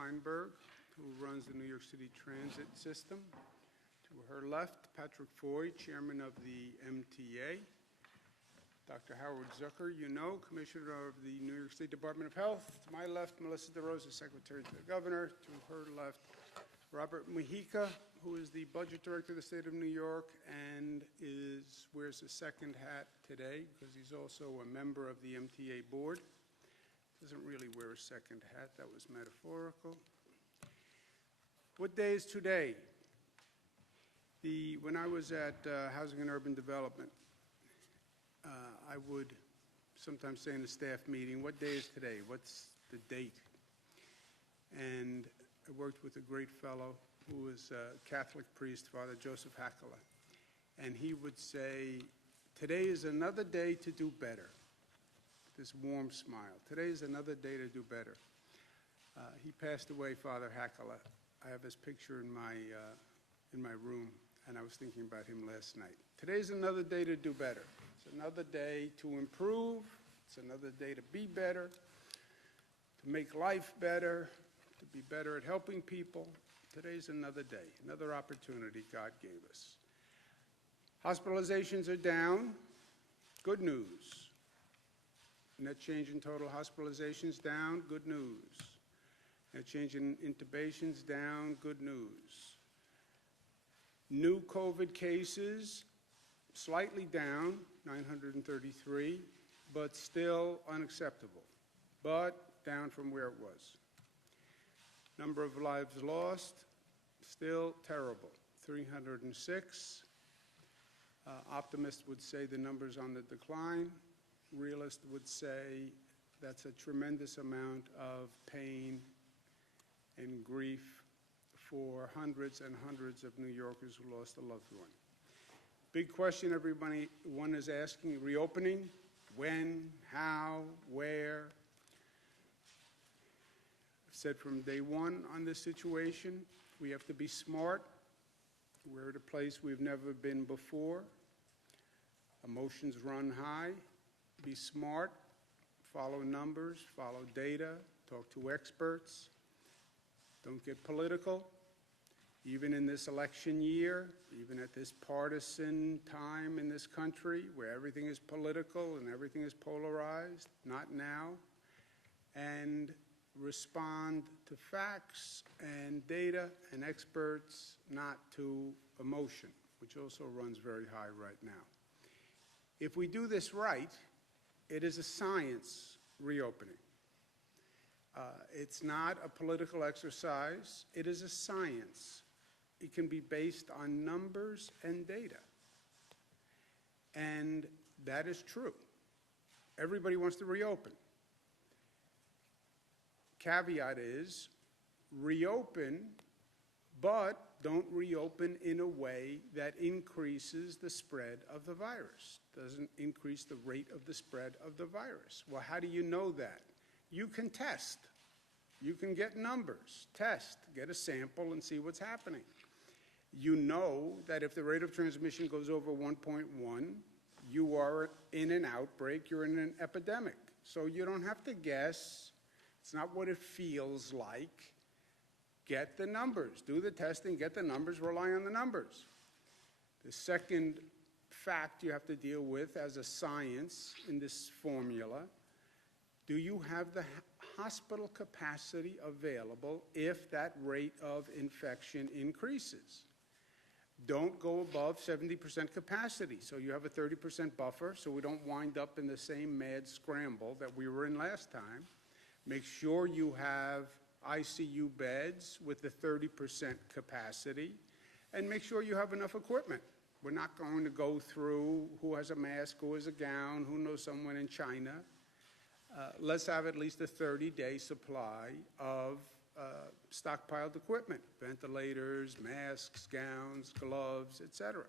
Feinberg, who runs the New York City Transit System. To her left, Patrick Foy, Chairman of the MTA. Dr. Howard Zucker, you know, Commissioner of the New York State Department of Health. To my left, Melissa DeRosa, Secretary to the Governor. To her left, Robert Mujica, who is the Budget Director of the State of New York and wears a second hat today because he's also a member of the MTA Board. Doesn't really wear a second hat, that was metaphorical. What day is today? When I was at Housing and Urban Development, I would sometimes say in a staff meeting, what day is today? What's the date? And I worked with a great fellow who was a Catholic priest, Father Joseph Hakala. And he would say, today is another day to do better. This warm smile. Today is another day to do better. He passed away, Father Hakala. I have his picture in my room, and I was thinking about him last night. Today's another day to do better. It's another day to improve. It's another day to be better, to make life better, to be better at helping people. Today's another day, another opportunity God gave us. Hospitalizations are down. Good news. Net change in total hospitalizations down. Good news. Net change in intubations down. Good news. New COVID cases slightly down, 933, but still unacceptable, but down from where it was. Number of lives lost, still terrible, 306. Optimists would say the number's on the decline. Realists would say that's a tremendous amount of pain and grief for hundreds and hundreds of New Yorkers who lost a loved one. Big question everyone is asking, reopening, when, how, where? I've said from day one on this situation, we have to be smart. We're at a place we've never been before. Emotions run high. Be smart, follow numbers, follow data, talk to experts. Don't get political. Even in this election year, even at this partisan time in this country where everything is political and everything is polarized, not now. And respond to facts and data and experts, not to emotion, which also runs very high right now. If we do this right, it is a science reopening. It's not a political exercise. It is a science. It can be based on numbers and data. And that is true. Everybody wants to reopen. Caveat is, reopen, but don't reopen in a way that increases the spread of the virus, doesn't increase the rate of the spread of the virus. Well, how do you know that? You can test. You can get numbers, test, get a sample and see what's happening. You know that if the rate of transmission goes over 1.1, you are in an outbreak, you're in an epidemic. So you don't have to guess. It's not what it feels like. Get the numbers, do the testing, get the numbers, rely on the numbers. The second fact you have to deal with as a science in this formula, do you have the hospital capacity available if that rate of infection increases? Don't go above 70% capacity, so you have a 30% buffer, so we don't wind up in the same mad scramble that we were in last time. Make sure you have ICU beds with the 30% capacity, and make sure you have enough equipment. We're not going to go through who has a mask, who has a gown, who knows someone in China. Let's have at least a 30-day supply of stockpiled equipment, ventilators, masks, gowns, gloves, etc.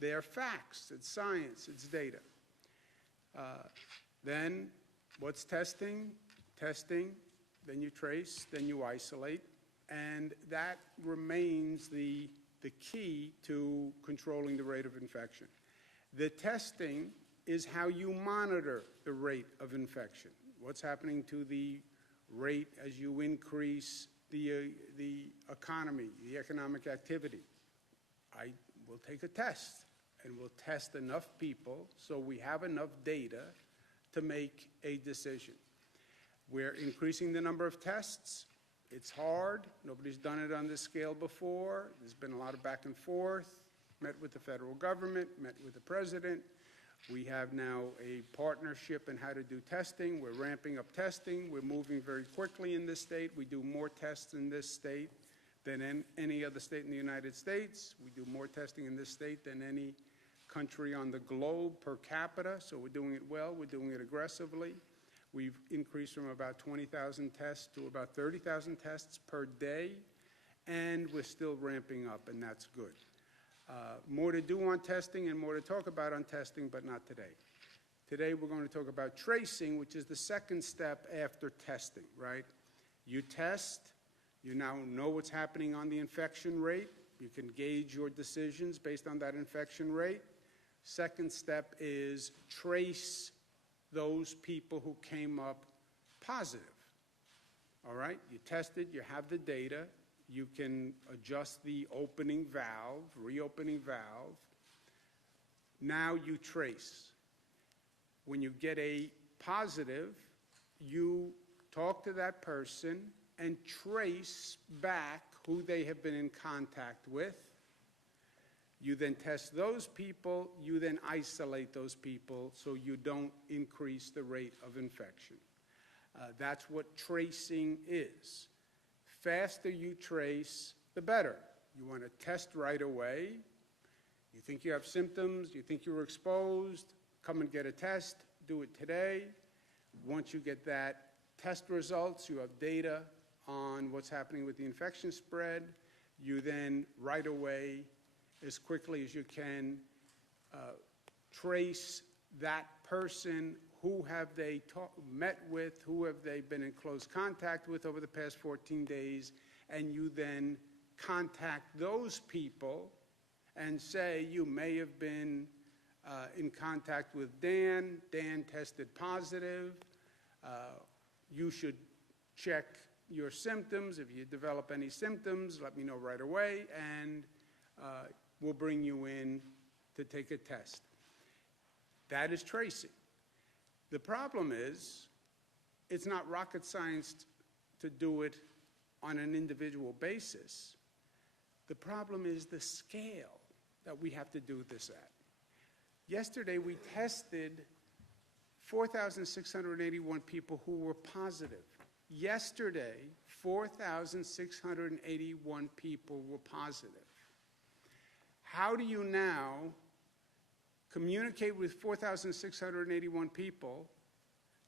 They are facts, it's science, it's data. Then what's testing? Testing, then you trace, then you isolate, and that remains the key to controlling the rate of infection. The testing is how you monitor the rate of infection. What's happening to the rate as you increase the economy, the economic activity. I will take a test, and we'll test enough people so we have enough data to make a decision. We're increasing the number of tests. It's hard. Nobody's done it on this scale before. There's been a lot of back and forth. Met with the federal government, met with the president. We have now a partnership in how to do testing. We're ramping up testing. We're moving very quickly in this state. We do more tests in this state than any other state in the United States. We do more testing in this state than any country on the globe per capita, so we're doing it well. We're doing it aggressively. We've increased from about 20,000 tests to about 30,000 tests per day, and we're still ramping up, and that's good. More to do on testing and more to talk about on testing, but not today. Today we're going to talk about tracing, which is the second step after testing, right? You test, you now know what's happening on the infection rate. You can gauge your decisions based on that infection rate. Second step is trace those people who came up positive. All right? You tested, you have the data. You can adjust the opening valve, reopening valve. Now you trace. When you get a positive, you talk to that person and trace back who they have been in contact with. You then test those people, you then isolate those people so you don't increase the rate of infection. That's what tracing is. Faster you trace, the better. You want to test right away. You think you have symptoms, you think you were exposed, come and get a test, do it today. Once you get that test results, you have data on what's happening with the infection spread. You then right away, as quickly as you can, trace that person. Who have they met with? Who have they been in close contact with over the past 14 days? And you then contact those people and say, you may have been in contact with Dan. Dan tested positive. You should check your symptoms. If you develop any symptoms, let me know right away, and we'll bring you in to take a test. That is tracing. The problem is, it's not rocket science to do it on an individual basis. The problem is the scale that we have to do this at. Yesterday, we tested 4,681 people who were positive. Yesterday, 4,681 people were positive. How do you now communicate with 4,681 people,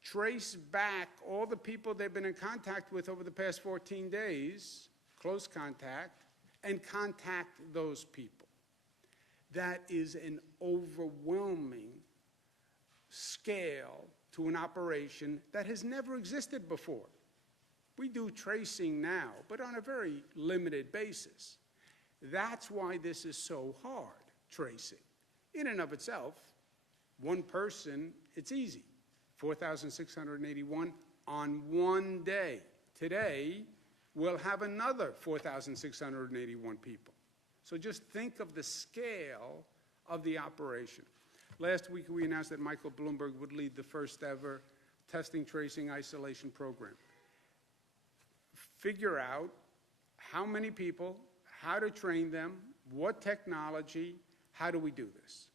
trace back all the people they've been in contact with over the past 14 days, close contact, and contact those people? That is an overwhelming scale to an operation that has never existed before. We do tracing now, but on a very limited basis. That's why this is so hard, tracing. In and of itself, one person, it's easy. 4,681 on one day. Today, we'll have another 4,681 people. So just think of the scale of the operation. Last week, we announced that Michael Bloomberg would lead the first ever testing, tracing, isolation program. Figure out how many people, how to train them, what technology, how do we do this?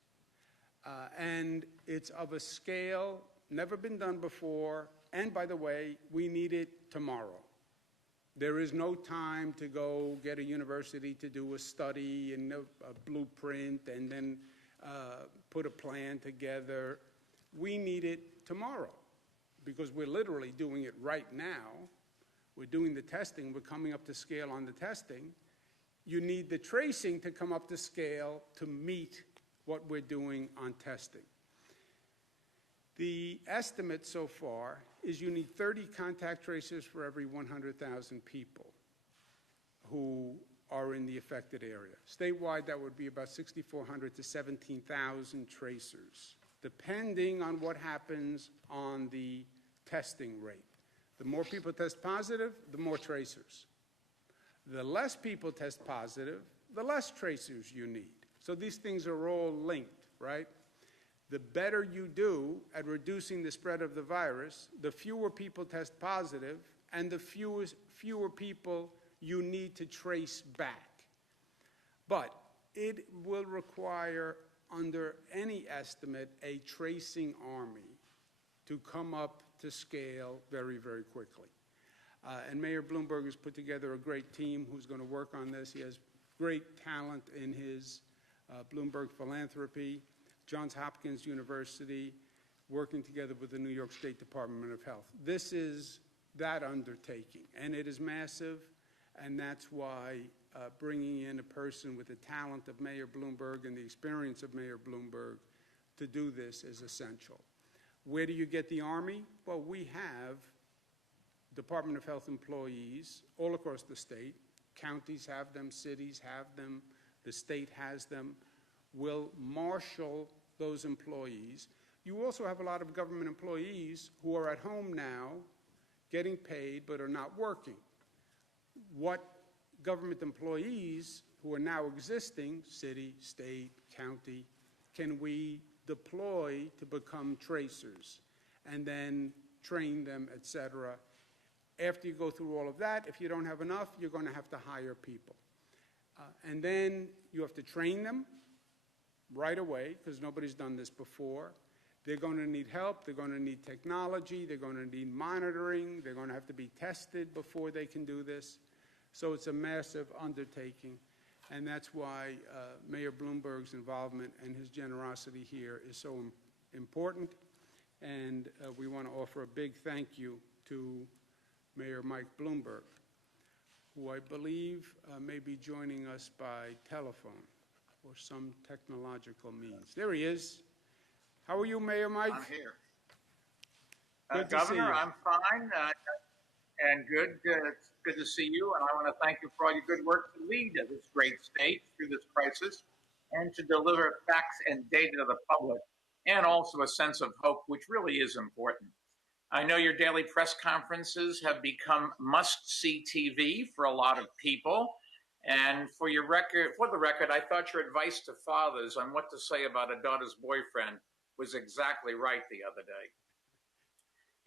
And it's of a scale never been done before, and by the way, we need it tomorrow. There is no time to go get a university to do a study and a blueprint and then put a plan together. We need it tomorrow because we're literally doing it right now. We're doing the testing. We're coming up to scale on the testing. You need the tracing to come up to scale to meet what we're doing on testing. The estimate so far is you need 30 contact tracers for every 100,000 people who are in the affected area. Statewide, that would be about 6,400 to 17,000 tracers, depending on what happens on the testing rate. The more people test positive, the more tracers. The less people test positive, the less tracers you need. So these things are all linked, right? The better you do at reducing the spread of the virus, the fewer people test positive, and the fewer people you need to trace back. But it will require, under any estimate, a tracing army to come up to scale very, very quickly. And Mayor Bloomberg has put together a great team who's going to work on this. He has great talent in his Bloomberg Philanthropy, Johns Hopkins University, working together with the New York State Department of Health. This is that undertaking, and it is massive, and that's why bringing in a person with the talent of Mayor Bloomberg and the experience of Mayor Bloomberg to do this is essential. Where do you get the Army? Well, we have Department of Health employees all across the state. Counties have them, cities have them, the state has them. We'll marshal those employees. You also have a lot of government employees who are at home now getting paid but are not working. What government employees who are now existing, city, state, county, can we deploy to become tracers and then train them, et cetera? After you go through all of that, if you don't have enough, you're going to have to hire people. And then you have to train them right away, because nobody's done this before. They're going to need help. They're going to need technology. They're going to need monitoring. They're going to have to be tested before they can do this. So it's a massive undertaking, and that's why Mayor Bloomberg's involvement and his generosity here is so important. And we want to offer a big thank you to Mayor Mike Bloomberg, who I believe may be joining us by telephone or some technological means. There he is. How are you, Mayor Mike? I'm here. Good to see Governor, you. I'm fine and good. It's good to see you, and I want to thank you for all your good work to lead this great state through this crisis and to deliver facts and data to the public, and also a sense of hope, which really is important. I know your daily press conferences have become must-see TV for a lot of people. And for the record, I thought your advice to fathers on what to say about a daughter's boyfriend was exactly right the other day.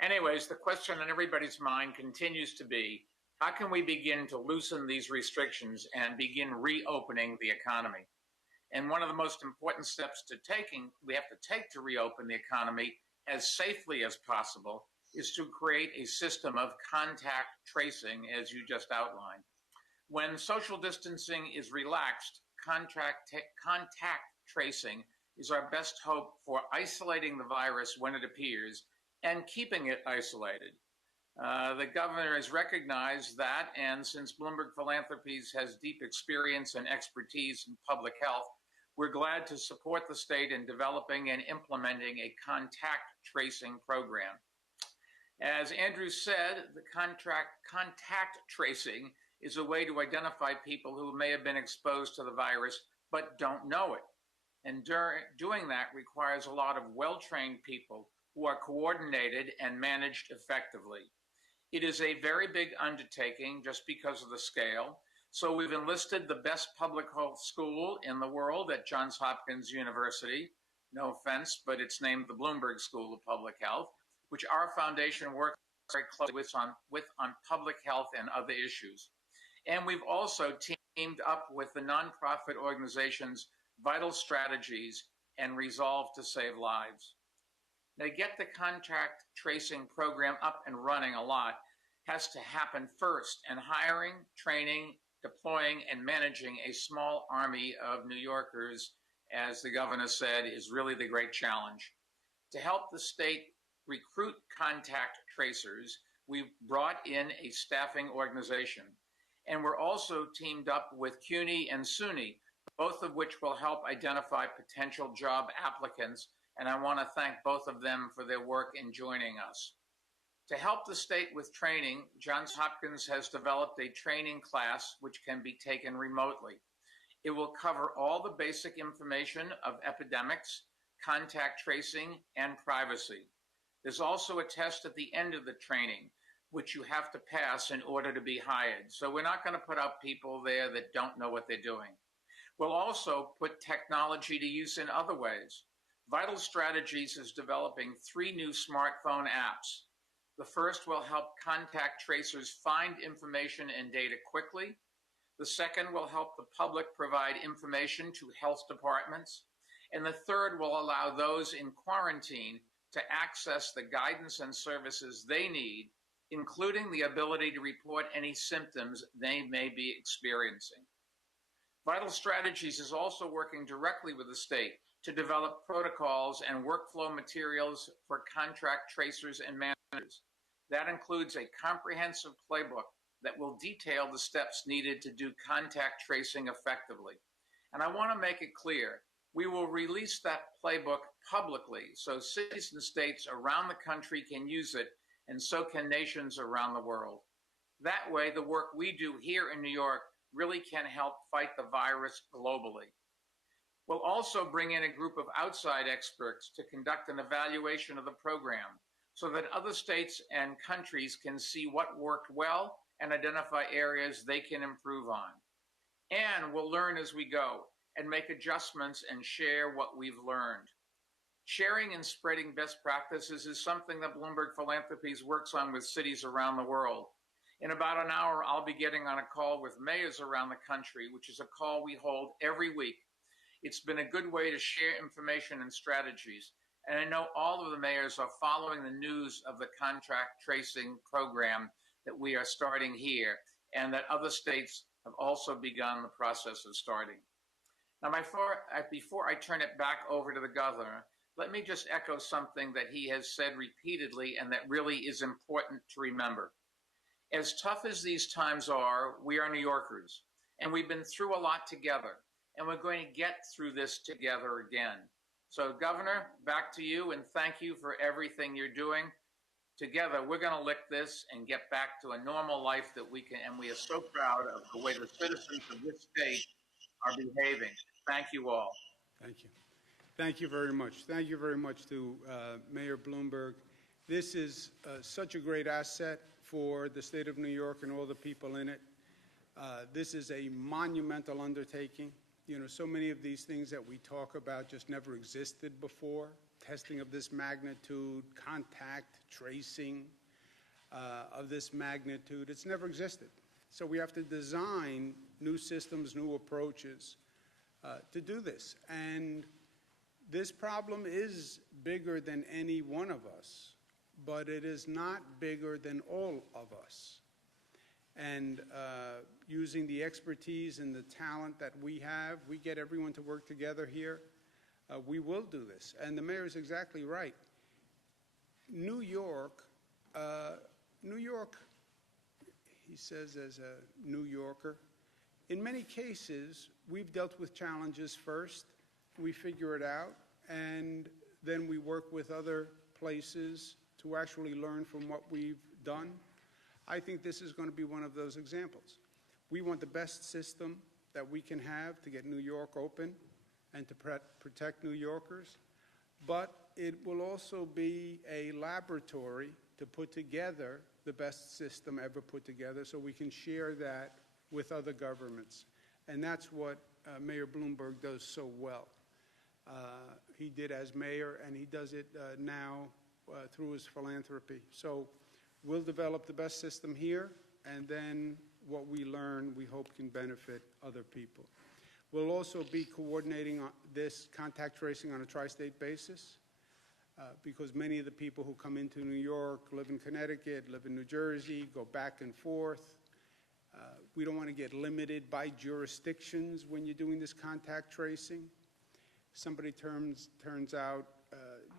Anyways, the question on everybody's mind continues to be, how can we begin to loosen these restrictions and begin reopening the economy? And one of the most important steps we have to take to reopen the economy as safely as possible is to create a system of contact tracing, as you just outlined. When social distancing is relaxed, contact tracing is our best hope for isolating the virus when it appears and keeping it isolated. The governor has recognized that, and since Bloomberg Philanthropies has deep experience and expertise in public health, we're glad to support the state in developing and implementing a contact tracing program. As Andrew said, the contact tracing is a way to identify people who may have been exposed to the virus but don't know it. And doing that requires a lot of well-trained people who are coordinated and managed effectively. It is a very big undertaking just because of the scale. So we've enlisted the best public health school in the world at Johns Hopkins University. No offense, but it's named the Bloomberg School of Public Health, which our foundation works very closely with on public health and other issues. And we've also teamed up with the nonprofit organizations Vital Strategies and Resolve to Save Lives. Now, to get the contact tracing program up and running a lot has to happen first, and hiring, training, deploying, and managing a small army of New Yorkers, as the governor said, is really the great challenge. To help the state recruit contact tracers, we've brought in a staffing organization. And we're also teamed up with CUNY and SUNY, both of which will help identify potential job applicants. And I want to thank both of them for their work in joining us. To help the state with training, Johns Hopkins has developed a training class which can be taken remotely. It will cover all the basic information of epidemics, contact tracing, and privacy. There's also a test at the end of the training, which you have to pass in order to be hired. So we're not going to put out people there that don't know what they're doing. We'll also put technology to use in other ways. Vital Strategies is developing 3 new smartphone apps. The first will help contact tracers find information and data quickly. The second will help the public provide information to health departments. And the third will allow those in quarantine to access the guidance and services they need, including the ability to report any symptoms they may be experiencing. Vital Strategies is also working directly with the state to develop protocols and workflow materials for contract tracers and managers. That includes a comprehensive playbook that will detail the steps needed to do contact tracing effectively. And I want to make it clear, we will release that playbook publicly so cities and states around the country can use it, and so can nations around the world. That way, the work we do here in New York really can help fight the virus globally. We'll also bring in a group of outside experts to conduct an evaluation of the program so that other states and countries can see what worked well and identify areas they can improve on. And we'll learn as we go and make adjustments and share what we've learned. Sharing and spreading best practices is something that Bloomberg Philanthropies works on with cities around the world. In about an hour, I'll be getting on a call with mayors around the country, which is a call we hold every week. It's been a good way to share information and strategies. And I know all of the mayors are following the news of the contract tracing program that we are starting here, and that other states have also begun the process of starting. Now, before I turn it back over to the governor, let me just echo something that he has said repeatedly and that really is important to remember. As tough as these times are, we are New Yorkers, and we've been through a lot together, and we're going to get through this together again. So, Governor, back to you, and thank you for everything you're doing. Together, we're going to lick this and get back to a normal life that we can, and we are so proud of the way the citizens of this state are behaving. Thank you all. Thank you. Thank you very much. Thank you very much to Mayor Bloomberg. This is such a great asset for the state of New York and all the people in it. This is a monumental undertaking. You know, so many of these things that we talk about just never existed before. Testing of this magnitude, contact tracing of this magnitude, it's never existed. So we have to design new systems, new approaches to do this. And this problem is bigger than any one of us, but it is not bigger than all of us. And using the expertise and the talent that we have, we get everyone to work together here. We will do this. And the mayor is exactly right. New York, he says as a New Yorker, in many cases, we've dealt with challenges first. We figure it out, and then we work with other places to actually learn from what we've done. I think this is going to be one of those examples. We want the best system that we can have to get New York open and to protect New Yorkers, but it will also be a laboratory to put together the best system ever put together so we can share that with other governments. And that's what Mayor Bloomberg does so well. He did as mayor, and he does it now through his philanthropy. So we'll develop the best system here, and then what we learn, we hope, can benefit other people. We'll also be coordinating this contact tracing on a tri-state basis because many of the people who come into New York live in Connecticut, live in New Jersey, go back and forth. We don't want to get limited by jurisdictions when you're doing this contact tracing. Somebody turns out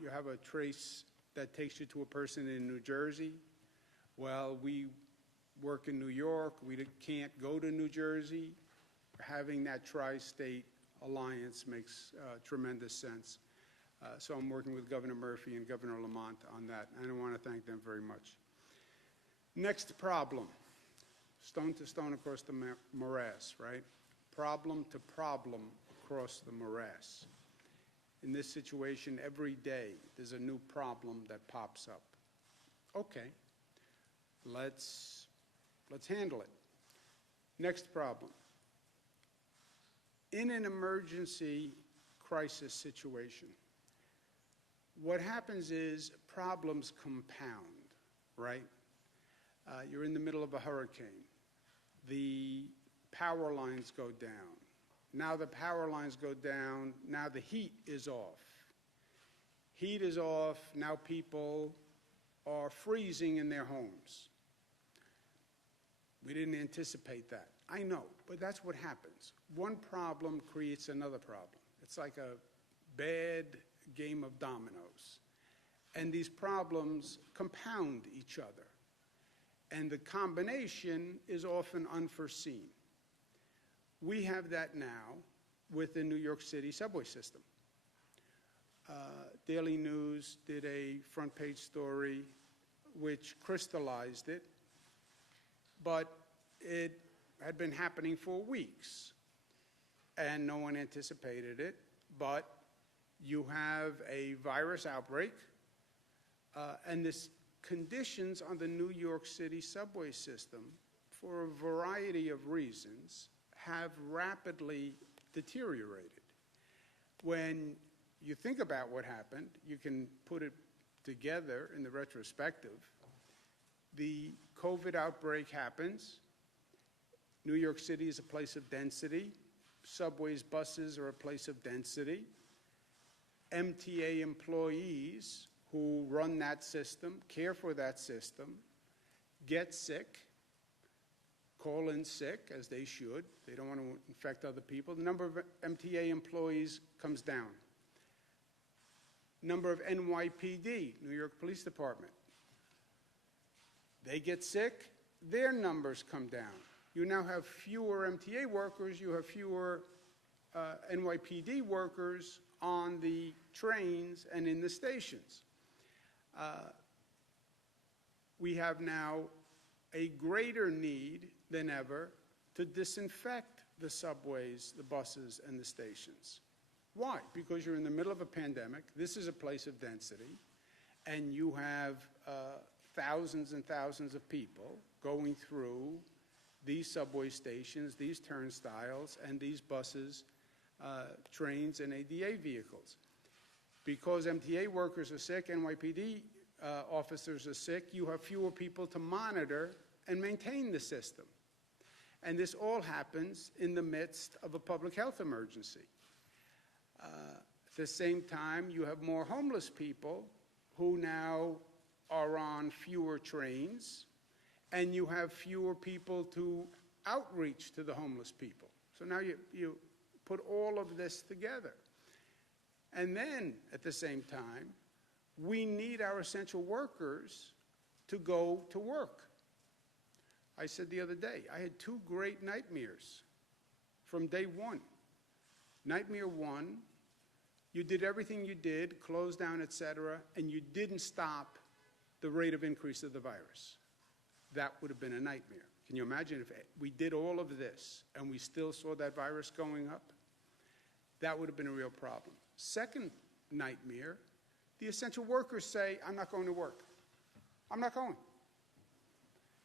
you have a trace that takes you to a person in New Jersey. Well, we work in New York. We can't go to New Jersey. Having that tri-state alliance makes tremendous sense. So I'm working with Governor Murphy and Governor Lamont on that, and I want to thank them very much. Next problem, stone to stone across the morass, right? Problem to problem across the morass. In this situation, every day there's a new problem that pops up. Okay, Let's handle it. Next problem. In an emergency crisis situation, what happens is problems compound, right? You're in the middle of a hurricane. The power lines go down. Now the power lines go down. Now the heat is off. Heat is off. Now people are freezing in their homes. We didn't anticipate that. I know, but that's what happens. One problem creates another problem. It's like a bad game of dominoes. And these problems compound each other. And the combination is often unforeseen. We have that now with the New York City subway system. Daily News did a front page story which crystallized it, but it had been happening for weeks, and no one anticipated it. But you have a virus outbreak, and this conditions on the New York City subway system, for a variety of reasons, have rapidly deteriorated. When you think about what happened, you can put it together in the retrospective. The COVID outbreak happens. New York City is a place of density. Subways, buses are a place of density. MTA employees who run that system, care for that system, get sick, call in sick, as they should. They don't want to infect other people. The number of MTA employees comes down. Number of NYPD, New York Police Department, they get sick, their numbers come down. You now have fewer MTA workers, you have fewer NYPD workers on the trains and in the stations. We have now a greater need than ever to disinfect the subways, the buses, and the stations. Why? Because you're in the middle of a pandemic. This is a place of density, and you have thousands and thousands of people going through these subway stations, these turnstiles, and these buses, trains, and ADA vehicles. Because MTA workers are sick, NYPD officers are sick, you have fewer people to monitor and maintain the system. And this all happens in the midst of a public health emergency. At the same time, you have more homeless people who now are on fewer trains, and you have fewer people to outreach to the homeless people. So now you put all of this together. And then, at the same time, we need our essential workers to go to work. I said the other day, I had two great nightmares from day one. Nightmare one, you did everything you did, closed down, et cetera, and you didn't stop the rate of increase of the virus. That would have been a nightmare. Can you imagine if we did all of this and we still saw that virus going up? That would have been a real problem. Second nightmare, the essential workers say, I'm not going to work. I'm not going.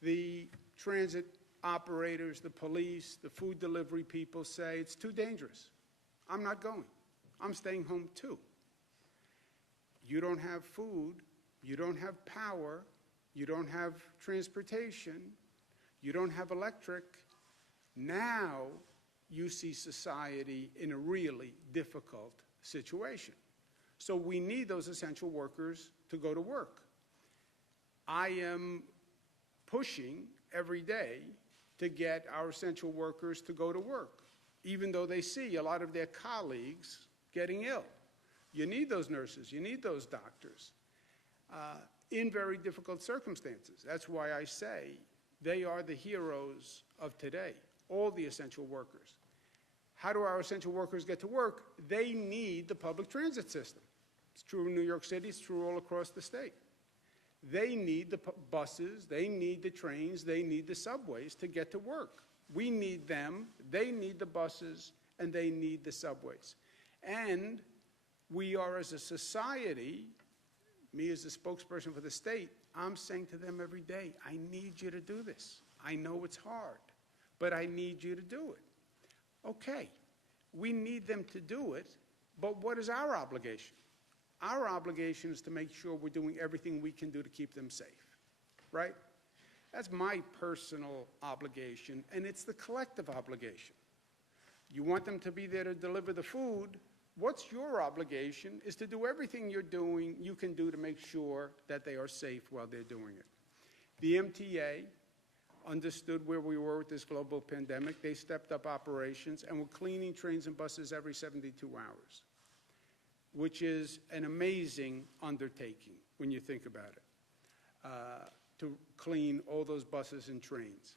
The transit operators, the police, the food delivery people say, it's too dangerous. I'm not going. I'm staying home too. You don't have food, you don't have power, you don't have transportation, you don't have electric. Now you see society in a really difficult situation. So we need those essential workers to go to work. I am pushing every day to get our essential workers to go to work, even though they see a lot of their colleagues getting ill. You need those nurses, you need those doctors in very difficult circumstances. That's why I say they are the heroes of today, all the essential workers. How do our essential workers get to work? They need the public transit system. It's true in New York City, it's true all across the state. They need the buses, they need the trains, they need the subways to get to work. We need them, they need the buses, and they need the subways. And we are, as a society, me as the spokesperson for the state, I'm saying to them every day, I need you to do this. I know it's hard, but I need you to do it. Okay, we need them to do it, but what is our obligation? Our obligation is to make sure we're doing everything we can do to keep them safe, right? That's my personal obligation, and it's the collective obligation. You want them to be there to deliver the food. What's your obligation is to do everything you can do to make sure that they are safe while they're doing it. The MTA understood where we were with this global pandemic. They stepped up operations and were cleaning trains and buses every 72 hours, which is an amazing undertaking when you think about it, to clean all those buses and trains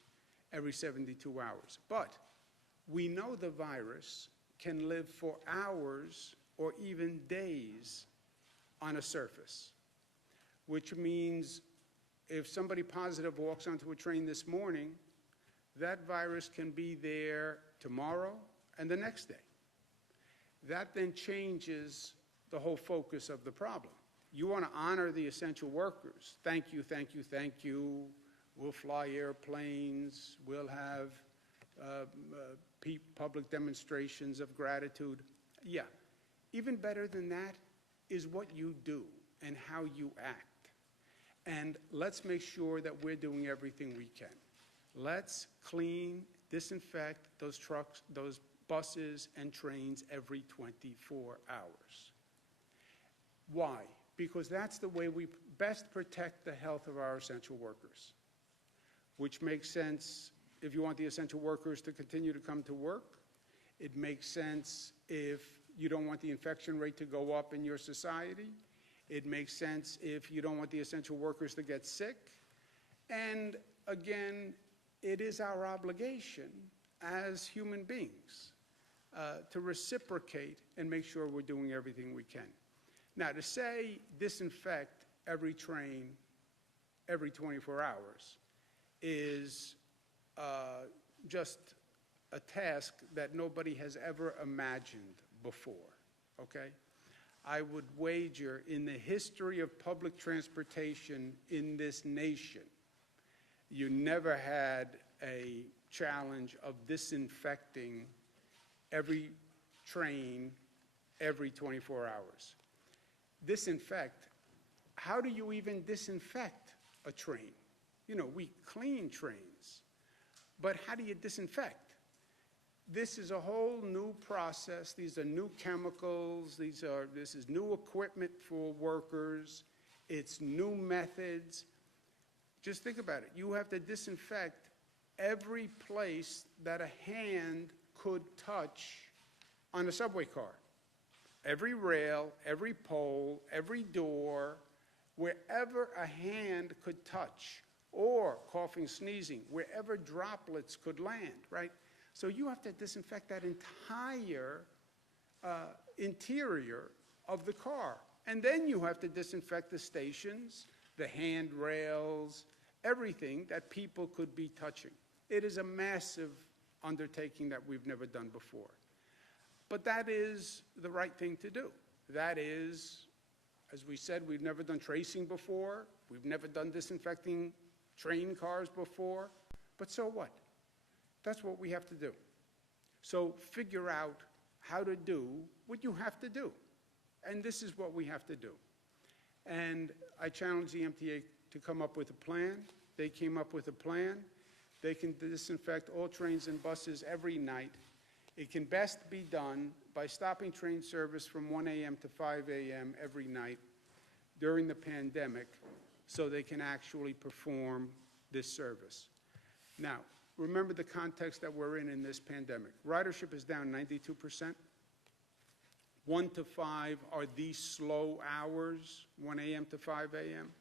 every 72 hours. But we know the virus can live for hours or even days on a surface, which means if somebody positive walks onto a train this morning, that virus can be there tomorrow and the next day. That then changes the whole focus of the problem. You want to honor the essential workers. Thank you, thank you, thank you. We'll fly airplanes. We'll have public demonstrations of gratitude. Yeah. Even better than that is what you do and how you act. And let's make sure that we're doing everything we can. Let's clean, disinfect those trucks, those buses and trains every 24 hours. Why? Because that's the way we best protect the health of our essential workers, which makes sense if you want the essential workers to continue to come to work. It makes sense if you don't want the infection rate to go up in your society. It makes sense if you don't want the essential workers to get sick. And again, it is our obligation as human beings to reciprocate and make sure we're doing everything we can. Now, to say disinfect every train every 24 hours is just a task that nobody has ever imagined before, okay? I would wager in the history of public transportation in this nation, you never had a challenge of disinfecting every train every 24 hours. Disinfect, how do you even disinfect a train? You know, we clean trains, but how do you disinfect? This is a whole new process. These are new chemicals. This is new equipment for workers. It's new methods. Just think about it. You have to disinfect every place that a hand could touch on a subway car. Every rail, every pole, every door, wherever a hand could touch, or coughing, sneezing, wherever droplets could land, right? So you have to disinfect that entire interior of the car. And then you have to disinfect the stations, the handrails, everything that people could be touching. It is a massive undertaking that we've never done before. But that is the right thing to do. That is, as we said, we've never done tracing before. We've never done disinfecting train cars before. But so what? That's what we have to do. So figure out how to do what you have to do. And this is what we have to do. And I challenged the MTA to come up with a plan. They came up with a plan. They can disinfect all trains and buses every night. It can best be done by stopping train service from 1 a.m. to 5 a.m. every night during the pandemic so they can actually perform this service. Now, remember the context that we're in this pandemic. Ridership is down 92%. 1 to 5 are these slow hours, 1 a.m. to 5 a.m.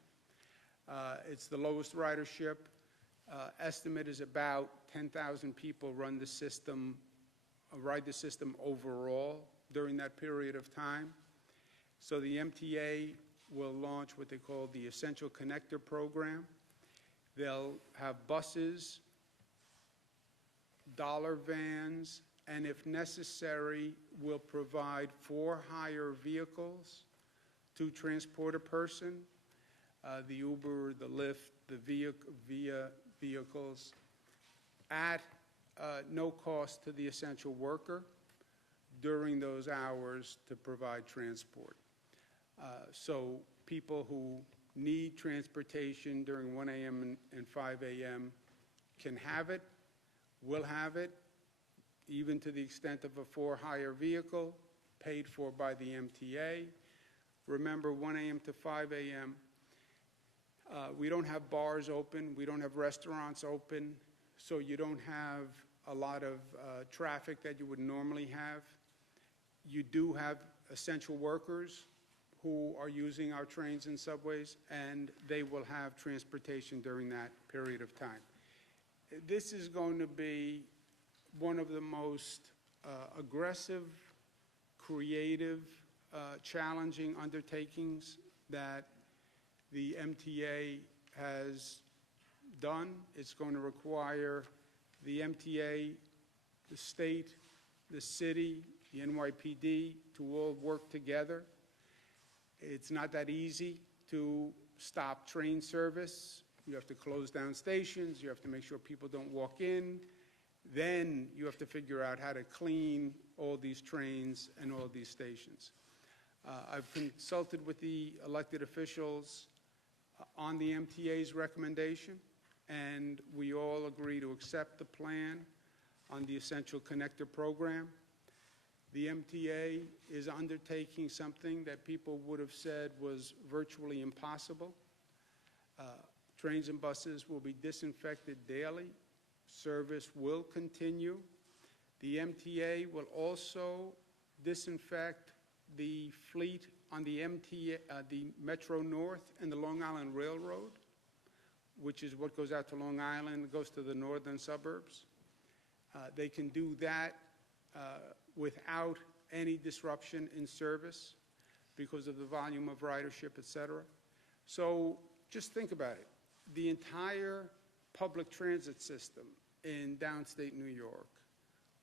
It's the lowest ridership. Estimate is about 10,000 people ride the system overall during that period of time. So the MTA will launch what they call the Essential Connector Program. They'll have buses, dollar vans, and if necessary, will provide for-hire vehicles to transport a person. the Uber, the Lyft, the via vehicles at no cost to the essential worker during those hours to provide transport. So people who need transportation during 1 a.m. and 5 a.m. can have it, will have it, even to the extent of a for-hire vehicle paid for by the MTA. Remember, 1 a.m. to 5 a.m., we don't have bars open, we don't have restaurants open, so you don't have a lot of traffic that you would normally have. You do have essential workers who are using our trains and subways, and they will have transportation during that period of time. This is going to be one of the most aggressive, creative, challenging undertakings that the MTA has done. It's going to require the MTA, the state, the city, the NYPD to all work together. It's not that easy to stop train service. You have to close down stations. You have to make sure people don't walk in. Then you have to figure out how to clean all these trains and all these stations. I've consulted with the elected officials on the MTA's recommendation, and we all agree to accept the plan on the Essential Connector program. The MTA is undertaking something that people would have said was virtually impossible. Trains and buses will be disinfected daily. Service will continue. The MTA will also disinfect the fleet on the Metro North and the Long Island Railroad, which is what goes out to Long Island, goes to the northern suburbs. They can do that without any disruption in service because of the volume of ridership, et cetera. So just think about it. The entire public transit system in downstate New York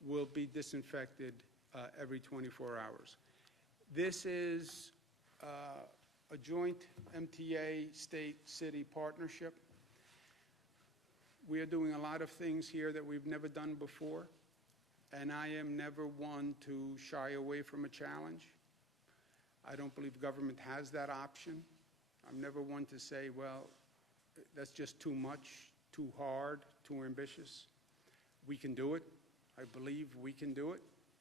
will be disinfected every 24 hours. This is a joint MTA state-city partnership. We are doing a lot of things here that we've never done before, and I am never one to shy away from a challenge. I don't believe government has that option. I'm never one to say, well, that's just too much, too hard, too ambitious. We can do it. I believe we can do it.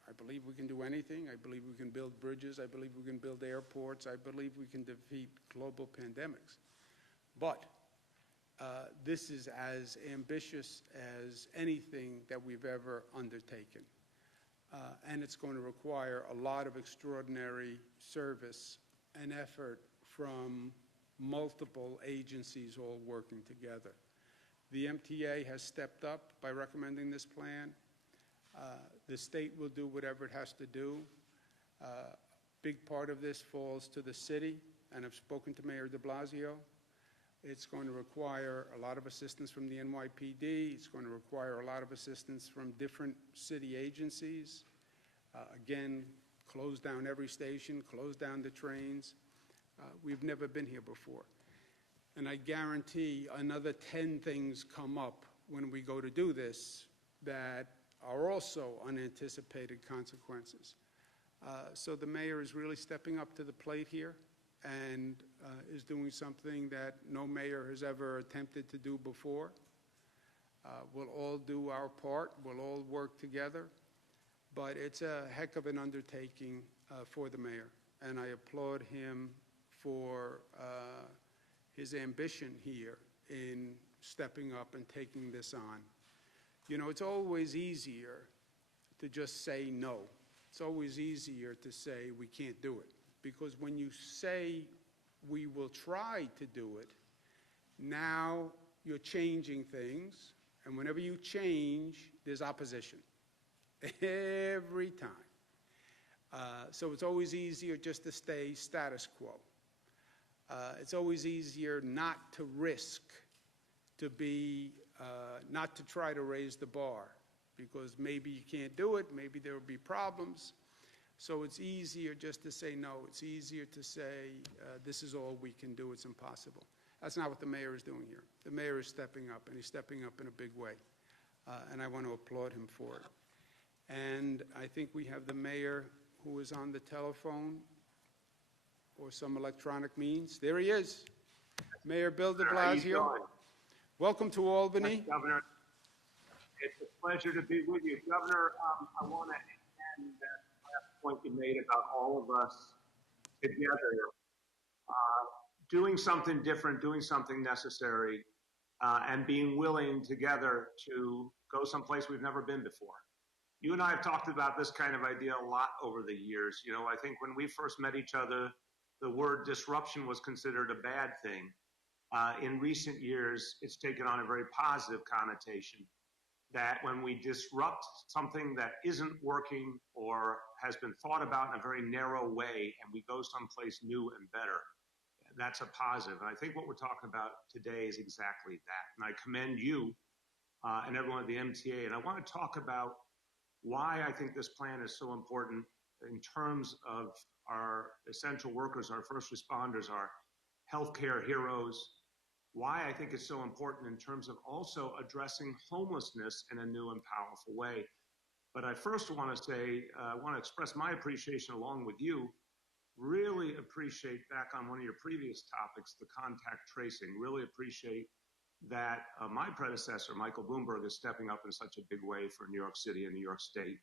I believe we can do anything. I believe we can build bridges. I believe we can build airports. I believe we can defeat global pandemics. But this is as ambitious as anything that we've ever undertaken. And it's going to require a lot of extraordinary service and effort from multiple agencies all working together. The MTA has stepped up by recommending this plan. The state will do whatever it has to do. Big part of this falls to the city, and I've spoken to Mayor de Blasio. It's going to require a lot of assistance from the NYPD. It's going to require a lot of assistance from different city agencies. Again, close down every station, close down the trains. We've never been here before. And I guarantee another 10 things come up when we go to do this that are also unanticipated consequences. So the mayor is really stepping up to the plate here and is doing something that no mayor has ever attempted to do before. We'll all do our part. We'll all work together. But it's a heck of an undertaking for the mayor, and I applaud him for his ambition here in stepping up and taking this on. You know, it's always easier to just say no. It's always easier to say we can't do it, because when you say we will try to do it, now you're changing things, and whenever you change, there's opposition. Every time. So it's always easier just to stay status quo. It's always easier not to risk, to be, not to try to raise the bar, because maybe you can't do it, maybe there will be problems. So it's easier just to say no. It's easier to say this is all we can do, it's impossible. That's not what the mayor is doing here. The mayor is stepping up, and he's stepping up in a big way. And I want to applaud him for it. And I think we have the mayor who is on the telephone or some electronic means. There he is. Mayor Bill de Blasio. Welcome to Albany. Thanks, Governor. It's a pleasure to be with you. Governor, I want to end that last point you made about all of us together, doing something different, doing something necessary, and being willing together to go someplace we've never been before. You and I have talked about this kind of idea a lot over the years. You know, I think when we first met each other, the word disruption was considered a bad thing. In recent years, it's taken on a very positive connotation that when we disrupt something that isn't working or has been thought about in a very narrow way and we go someplace new and better, that's a positive. And I think what we're talking about today is exactly that. And I commend you and everyone at the MTA. And I want to talk about why I think this plan is so important in terms of our essential workers, our first responders, our healthcare heroes, why I think it's so important in terms of also addressing homelessness in a new and powerful way. But I first want to say, I want to express my appreciation along with you, really appreciate back on one of your previous topics, the contact tracing, really appreciate that my predecessor, Michael Bloomberg, is stepping up in such a big way for New York City and New York State.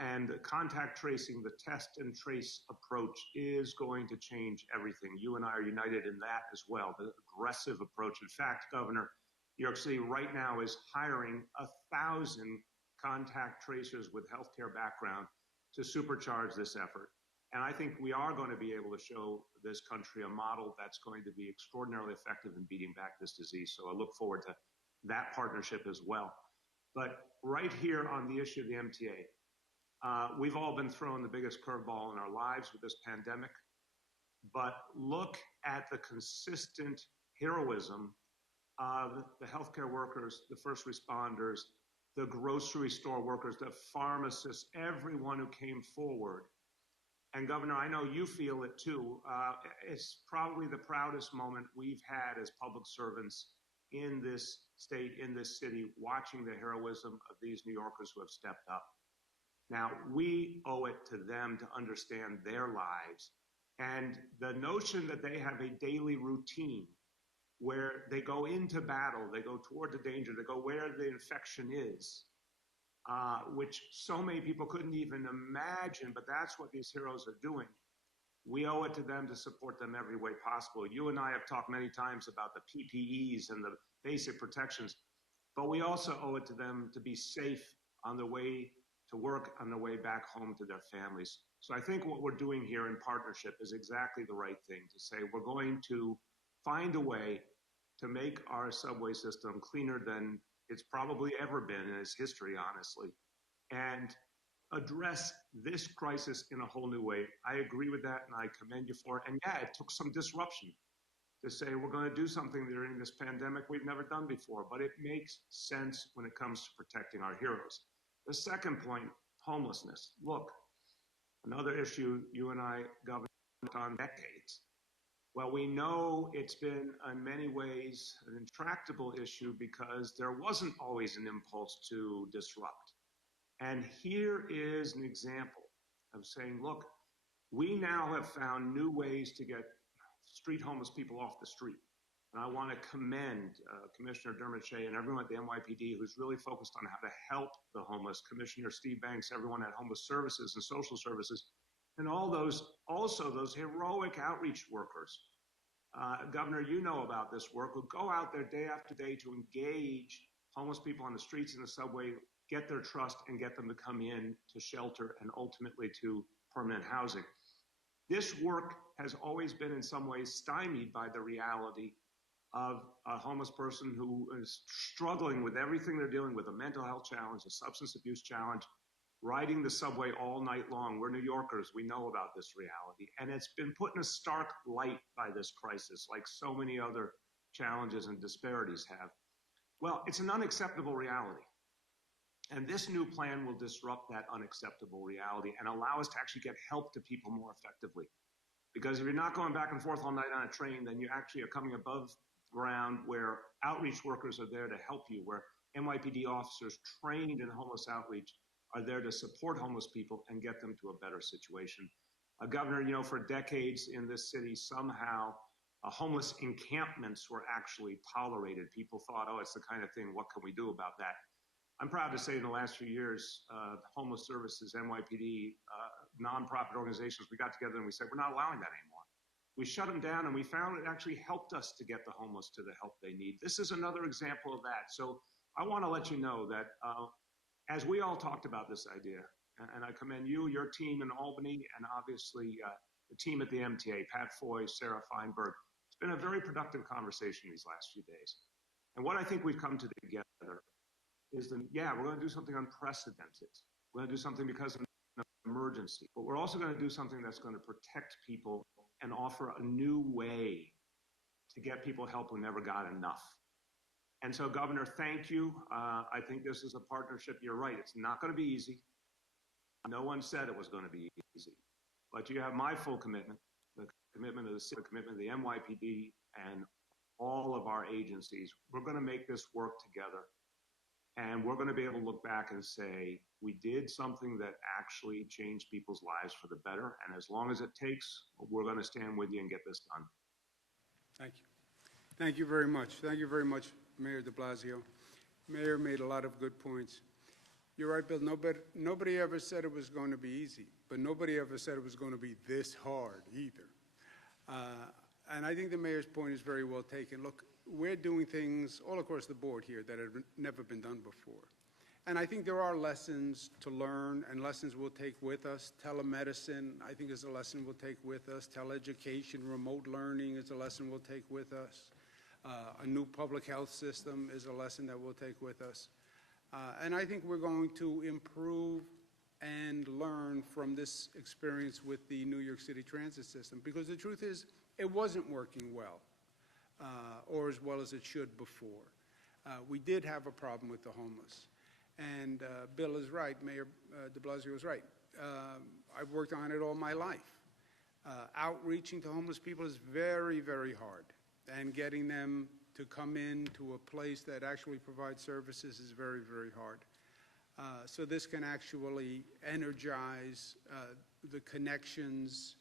And the contact tracing, the test and trace approach is going to change everything. You and I are united in that as well, the aggressive approach. In fact, Governor, New York City right now is hiring 1,000 contact tracers with healthcare background to supercharge this effort. And I think we are going to be able to show this country a model that's going to be extraordinarily effective in beating back this disease. So I look forward to that partnership as well. But right here on the issue of the MTA, we've all been thrown the biggest curveball in our lives with this pandemic. But look at the consistent heroism of the healthcare workers, the first responders, the grocery store workers, the pharmacists, everyone who came forward. And Governor, I know you feel it too. It's probably the proudest moment we've had as public servants in this state, in this city, watching the heroism of these New Yorkers who have stepped up. Now, we owe it to them to understand their lives. And the notion that they have a daily routine where they go into battle, they go toward the danger, they go where the infection is, which so many people couldn't even imagine, but that's what these heroes are doing. We owe it to them to support them every way possible. You and I have talked many times about the PPEs and the basic protections, but we also owe it to them to be safe on the way to work, on the way back home to their families. So I think what we're doing here in partnership is exactly the right thing to say. We're going to find a way to make our subway system cleaner than it's probably ever been in its history, honestly, and address this crisis in a whole new way. I agree with that, and I commend you for it. And yeah, it took some disruption to say we're going to do something during this pandemic we've never done before, but it makes sense when it comes to protecting our heroes. The second point, homelessness. Look, another issue you and I governed on decades. Well, we know it's been in many ways an intractable issue because there wasn't always an impulse to disrupt. And here is an example of saying, look, we now have found new ways to get street homeless people off the street. And I want to commend Commissioner Dermot Shea and everyone at the NYPD who's really focused on how to help the homeless, Commissioner Steve Banks, everyone at Homeless Services and Social Services, and all those, also those heroic outreach workers. Governor, you know about this work, who go out there day after day to engage homeless people on the streets and the subway, get their trust and get them to come in to shelter and ultimately to permanent housing. This work has always been in some ways stymied by the reality of a homeless person who is struggling with everything they're dealing with, a mental health challenge, a substance abuse challenge, riding the subway all night long. We're New Yorkers, we know about this reality. And it's been put in a stark light by this crisis, like so many other challenges and disparities have. Well, it's an unacceptable reality. And this new plan will disrupt that unacceptable reality and allow us to actually get help to people more effectively. Because if you're not going back and forth all night on a train, then you actually are coming above ground where outreach workers are there to help you, where NYPD officers trained in homeless outreach are there to support homeless people and get them to a better situation. Governor, you know, for decades in this city, somehow homeless encampments were actually tolerated. People thought, oh, it's the kind of thing, what can we do about that? I'm proud to say in the last few years, homeless services, NYPD, nonprofit organizations, we got together and we said, we're not allowing that anymore. We shut them down and we found it actually helped us to get the homeless to the help they need. This is another example of that. So I want to let you know that as we all talked about this idea, and I commend you, your team in Albany, and obviously the team at the MTA, Pat Foy, Sarah Feinberg, it's been a very productive conversation these last few days. And what I think we've come to together is that, yeah, we're going to do something unprecedented. We're going to do something because of an emergency, but we're also going to do something that's going to protect people and offer a new way to get people help who never got enough. And so, Governor, thank you. I think this is a partnership. You're right. It's not going to be easy. No one said it was going to be easy, but you have my full commitment, the commitment of the city, the commitment of the NYPD, and all of our agencies. We're going to make this work together. And we're going to be able to look back and say, we did something that actually changed people's lives for the better. And as long as it takes, we're going to stand with you and get this done. Thank you. Thank you very much. Thank you very much, Mayor de Blasio. Mayor made a lot of good points. You're right, Bill. Nobody ever said it was going to be easy, but nobody ever said it was going to be this hard either. And I think the mayor's point is very well taken. Look, we're doing things all across the board here that have never been done before. And I think there are lessons to learn and lessons we'll take with us. Telemedicine, I think, is a lesson we'll take with us. Teleeducation, remote learning is a lesson we'll take with us. A new public health system is a lesson that we'll take with us. And I think we're going to improve and learn from this experience with the New York City transit system, because the truth is it wasn't working well. Or as well as it should before. We did have a problem with the homeless. And Bill is right, Mayor de Blasio is right. I've worked on it all my life. Outreaching to homeless people is very, very hard. And getting them to come in to a place that actually provides services is very, very hard. So this can actually energize the connections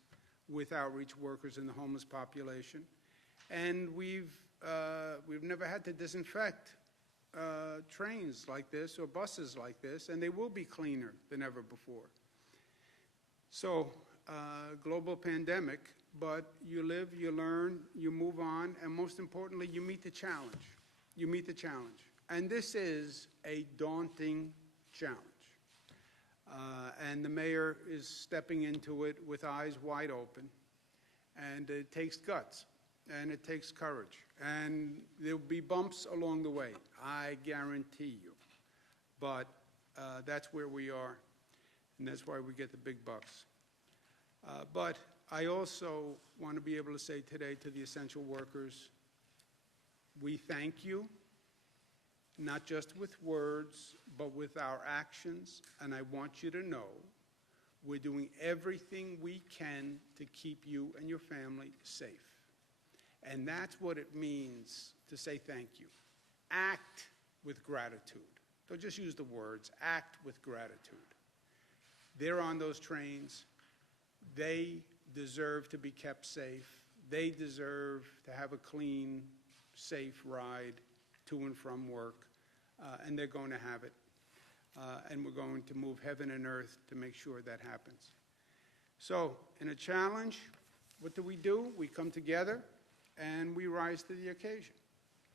with outreach workers in the homeless population. And we've never had to disinfect trains like this or buses like this, and they will be cleaner than ever before. So, global pandemic, but you live, you learn, you move on, and most importantly, you meet the challenge. You meet the challenge. And this is a daunting challenge. And the mayor is stepping into it with eyes wide open, and it takes guts. And it takes courage. And there'll be bumps along the way, I guarantee you. But that's where we are, and that's why we get the big bucks. But I also want to be able to say today to the essential workers, we thank you, not just with words, but with our actions. And I want you to know we're doing everything we can to keep you and your family safe. And that's what it means to say thank you. Act with gratitude. Don't just use the words, act with gratitude. They're on those trains. They deserve to be kept safe. They deserve to have a clean, safe ride to and from work, and they're going to have it. And we're going to move heaven and earth to make sure that happens. So, in a challenge, what do? We come together and we rise to the occasion.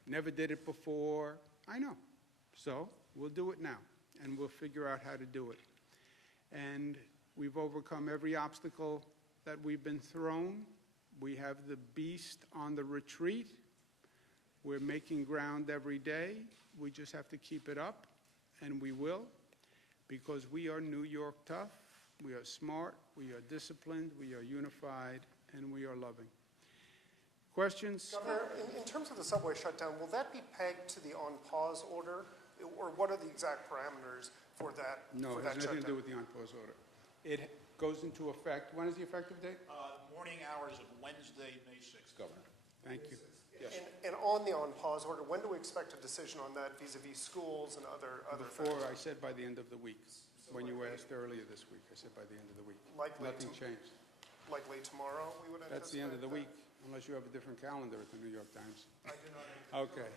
Never did it before, I know. So we'll do it now, and we'll figure out how to do it. And we've overcome every obstacle that we've been thrown. We have the beast on the retreat. We're making ground every day. We just have to keep it up, and we will, because we are New York tough, we are smart, we are disciplined, we are unified, and we are loving. Questions? Governor, in terms of the subway shutdown, will that be pegged to the on-pause order, or what are the exact parameters for that? No, it has nothing to do with the on-pause order. It goes into effect. When is the effective date? morning hours of Wednesday, May 6th. Governor. Thank you. Yes. And on the on-pause order, when do we expect a decision on that vis-à-vis schools and other Before, factors? I said by the end of the week. When you asked earlier this week, I said by the end of the week. Likely Nothing to- changed. Likely tomorrow, we would anticipate? That's the end of the that? week, unless you have a different calendar at the New York Times. I do not. Okay.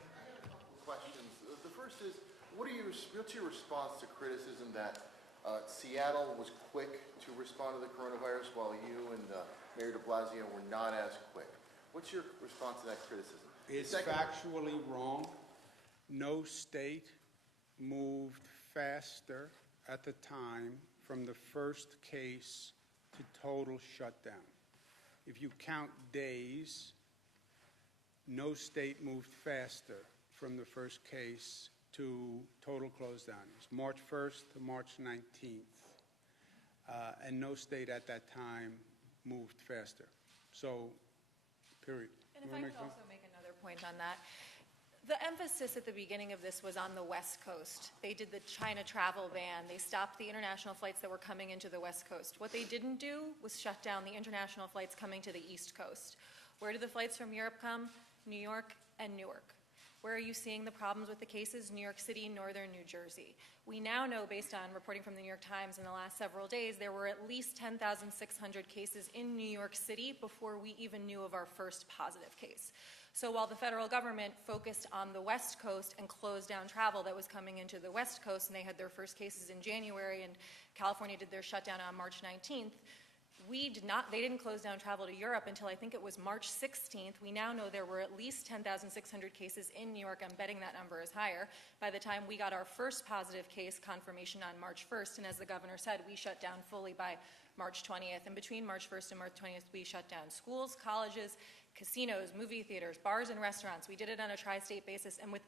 Questions. The first is, what's your response to criticism that Seattle was quick to respond to the coronavirus while you and Mayor de Blasio were not as quick? What's your response to that criticism? It's Second- factually wrong. No state moved faster at the time from the first case to total shutdown. If you count days, no state moved faster from the first case to total close down. It was March 1st to March 19th. And no state at that time moved faster. So, period. And if You I wanna could make also make another point on that. The emphasis at the beginning of this was on the West Coast. They did the China travel ban. They stopped the international flights that were coming into the West Coast. What they didn't do was shut down the international flights coming to the East Coast. Where do the flights from Europe come? New York and Newark. Where are you seeing the problems with the cases? New York City, northern New Jersey. We now know, based on reporting from the New York Times in the last several days, there were at least 10,600 cases in New York City before we even knew of our first positive case. So while the federal government focused on the West Coast and closed down travel that was coming into the West Coast, and they had their first cases in January, and California did their shutdown on March 19th, they didn't close down travel to Europe until I think it was March 16th. We now know there were at least 10,600 cases in New York. I'm betting that number is higher. By the time we got our first positive case confirmation on March 1st, and as the governor said, we shut down fully by March 20th. And between March 1st and March 20th, we shut down schools, colleges, casinos, movie theaters, bars, and restaurants. We did it on a tri-state basis and with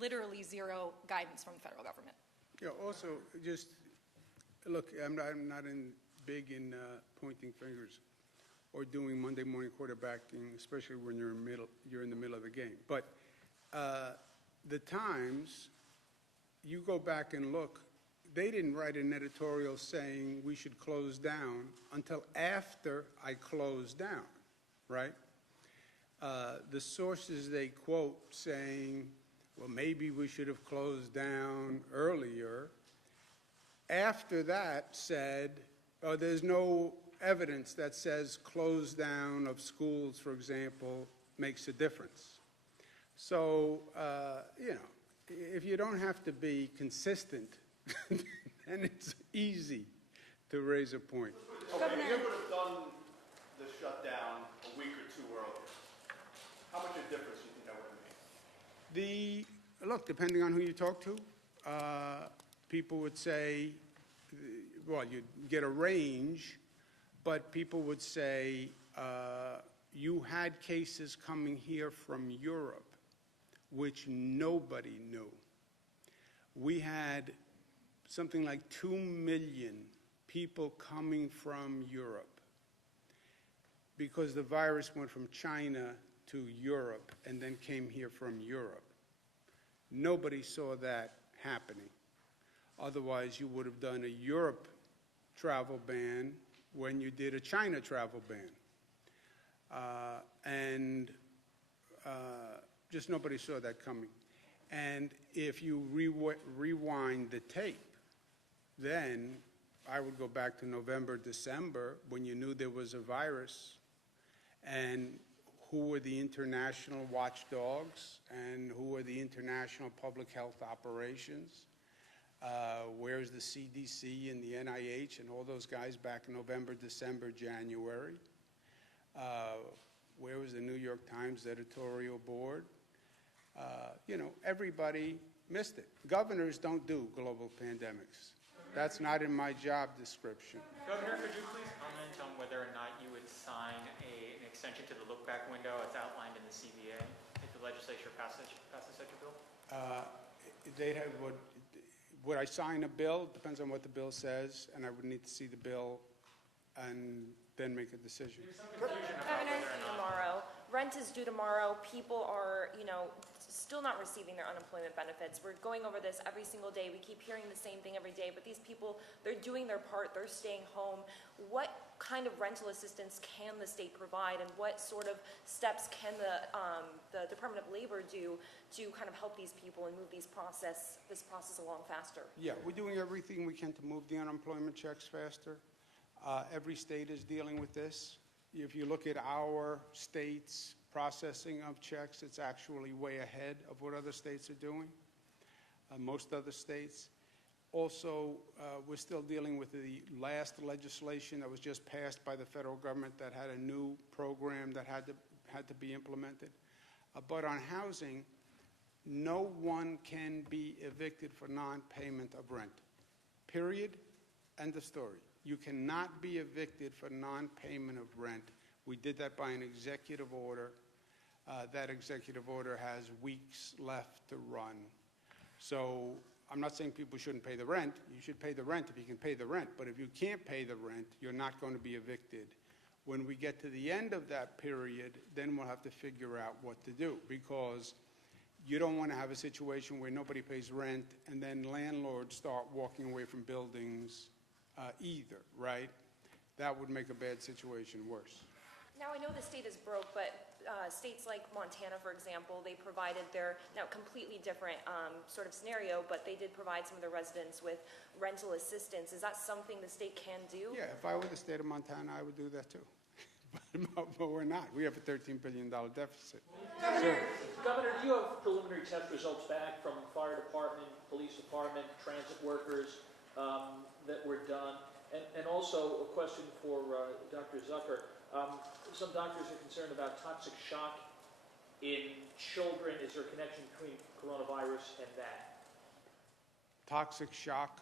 literally zero guidance from the federal government. Yeah, also, just, look, I'm not big in pointing fingers or doing Monday morning quarterbacking, especially when you're in the middle of the game. But the Times, you go back and look, they didn't write an editorial saying we should close down until after I closed down, right? The sources they quote saying, well, maybe we should have closed down earlier, after that said, there's no evidence that says close down of schools, for example, makes a difference. So, if you don't have to be consistent, then it's easy to raise a point. Okay, if you would have done the shutdown a week or two earlier, how much of a difference do you think that would have made? Look, depending on who you talk to, people would say, well, you'd get a range, but people would say, you had cases coming here from Europe, which nobody knew. We had something like 2 million people coming from Europe because the virus went from China to Europe and then came here from Europe. Nobody saw that happening. Otherwise, you would have done a Europe travel ban when you did a China travel ban. Just nobody saw that coming. And if you rewind the tape, then I would go back to November, December, when you knew there was a virus, and who were the international watchdogs, and who were the international public health operations. Where's the CDC and the NIH and all those guys back in November, December, January? Where was the New York Times editorial board? Everybody missed it. Governors don't do global pandemics. That's not in my job description. Governor, could you please comment on whether or not you would sign an extension to the look-back window as outlined in the CBA if the legislature passes such a bill? Would I sign a bill? Depends on what the bill says, and I would need to see the bill and then make a decision. There's some confusion about Governor, whether or not. tomorrow, rent is due tomorrow. People are, still not receiving their unemployment benefits. We're going over this every single day. We keep hearing the same thing every day, but these people, they're doing their part. They're staying home. What kind of rental assistance can the state provide, and what sort of steps can the Department of Labor do to kind of help these people and move this process along faster? Yeah, we're doing everything we can to move the unemployment checks faster. Every state is dealing with this. If you look at our state's processing of checks, it's actually way ahead of what other states are doing, most other states. Also, we're still dealing with the last legislation that was just passed by the federal government that had a new program that had to be implemented. But on housing, no one can be evicted for non-payment of rent. Period. End of story. You cannot be evicted for non-payment of rent. We did that by an executive order. That executive order has weeks left to run. So I'm not saying people shouldn't pay the rent. You should pay the rent if you can pay the rent. But if you can't pay the rent, you're not going to be evicted. When we get to the end of that period, then we'll have to figure out what to do, because you don't want to have a situation where nobody pays rent and then landlords start walking away from buildings either, right? That would make a bad situation worse. Now, I know the state is broke, but states like Montana, for example, they provided their, now completely different sort of scenario, but they did provide some of their residents with rental assistance. Is that something the state can do? Yeah, if I were the state of Montana, I would do that too. But we're not. We have a $13 billion deficit. Governor, do you have preliminary test results back from fire department, police department, transit workers that were done? And also a question for Dr. Zucker. Some doctors are concerned about toxic shock in children. Is there a connection between coronavirus and that? Toxic shock.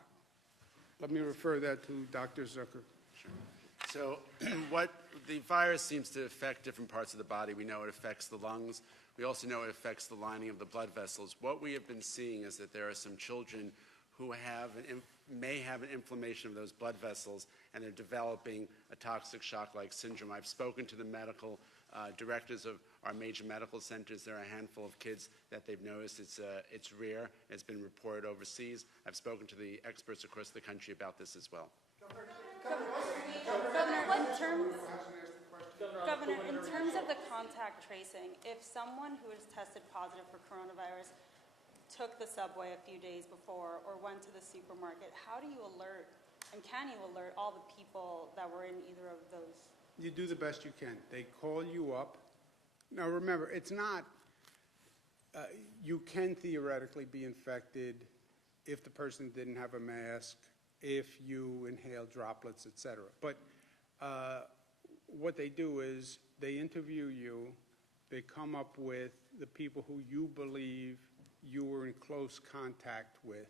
Let me refer that to Dr. Zucker. So what the virus seems to affect different parts of the body. We know it affects the lungs. We also know it affects the lining of the blood vessels. What we have been seeing is that there are some children who may have an inflammation of those blood vessels, and they're developing a toxic shock-like syndrome. I've spoken to the medical directors of our major medical centers. There are a handful of kids that they've noticed. It's rare. It's been reported overseas. I've spoken to the experts across the country about this as well. Governor, in terms of the contact tracing, if someone who is tested positive for coronavirus took the subway a few days before or went to the supermarket, how do you alert, and can you alert all the people that were in either of those? You do the best you can. They call you up. Now remember, it's not, you can theoretically be infected if the person didn't have a mask, if you inhale droplets, etc. But what they do is they interview you, they come up with the people who you believe you were in close contact with,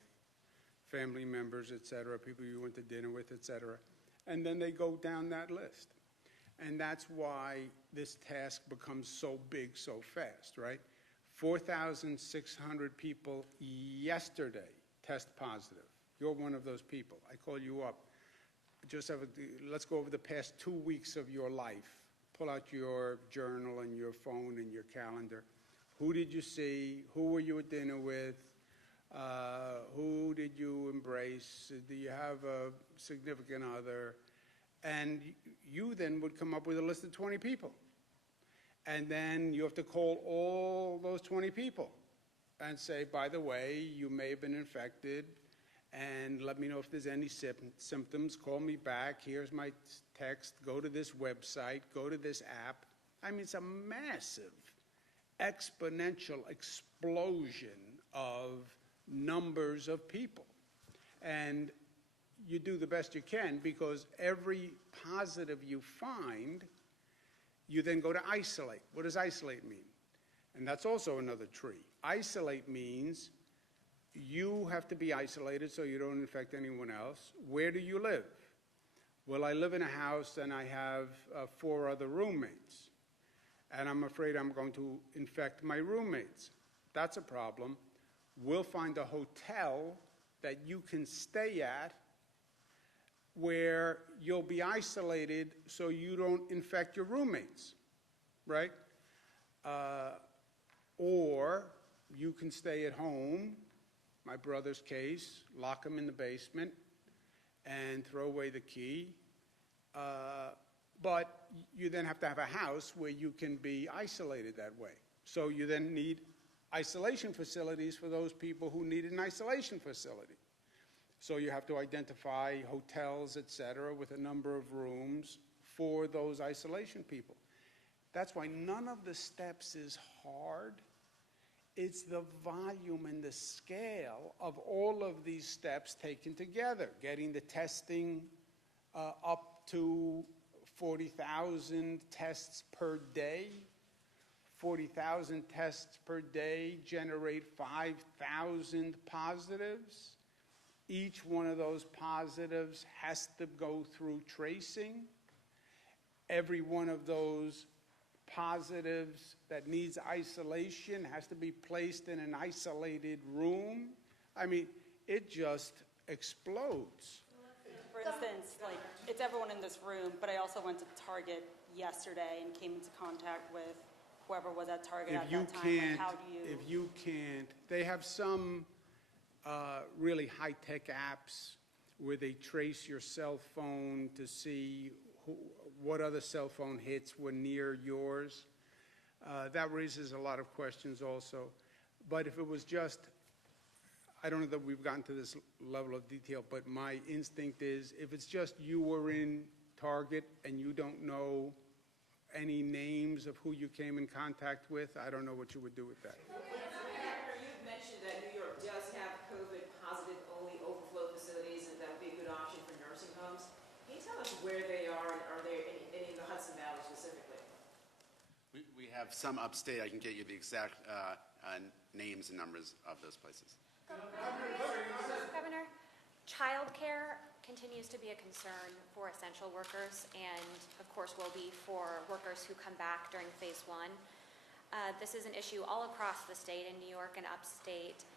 family members, etc., people you went to dinner with, etc., and then they go down that list. And that's why this task becomes so big so fast, right? 4,600 people yesterday test positive. You're one of those people. I call you up. Let's go over the past 2 weeks of your life. Pull out your journal and your phone and your calendar. Who did you see? Who were you at dinner with? Who did you embrace? Do you have a significant other? And you then would come up with a list of 20 people. And then you have to call all those 20 people and say, by the way, you may have been infected, and let me know if there's any symptoms. Call me back. Here's my text. Go to this website. Go to this app. I mean, it's a massive, exponential explosion of numbers of people. And you do the best you can, because every positive you find, you then go to isolate. What does isolate mean? And that's also another tree. Isolate means you have to be isolated so you don't infect anyone else. Where do you live? Well, I live in a house and I have 4 other roommates. And I'm afraid I'm going to infect my roommates. That's a problem. We'll find a hotel that you can stay at where you'll be isolated so you don't infect your roommates, right? Or you can stay at home, my brother's case, lock him in the basement and throw away the key But you then have to have a house where you can be isolated that way. So you then need isolation facilities for those people who need an isolation facility. So you have to identify hotels, et cetera, with a number of rooms for those isolation people. That's why none of the steps is hard. It's the volume and the scale of all of these steps taken together, getting the testing up to 40,000 tests per day. 40,000 tests per day generate 5,000 positives. Each one of those positives has to go through tracing. Every one of those positives that needs isolation has to be placed in an isolated room. I mean, it just explodes. For instance, like, it's everyone in this room, but I also went to Target yesterday and came into contact with whoever was at Target at that time. Like, how do you... If you can't, they have some really high-tech apps where they trace your cell phone to see what other cell phone hits were near yours. That raises a lot of questions also. But if it was just, I don't know that we've gotten to this level of detail, but my instinct is if it's just you were in Target and you don't know any names of who you came in contact with, I don't know what you would do with that. You've mentioned that New York does have COVID-positive only overflow facilities, and that would be a good option for nursing homes. Can you tell us where they are, and are there any in the Hudson Valley specifically? We have some upstate. I can get you the exact names and numbers of those places. Governor, childcare continues to be a concern for essential workers and, of course, will be for workers who come back during phase one. This is an issue all across the state in New York and upstate.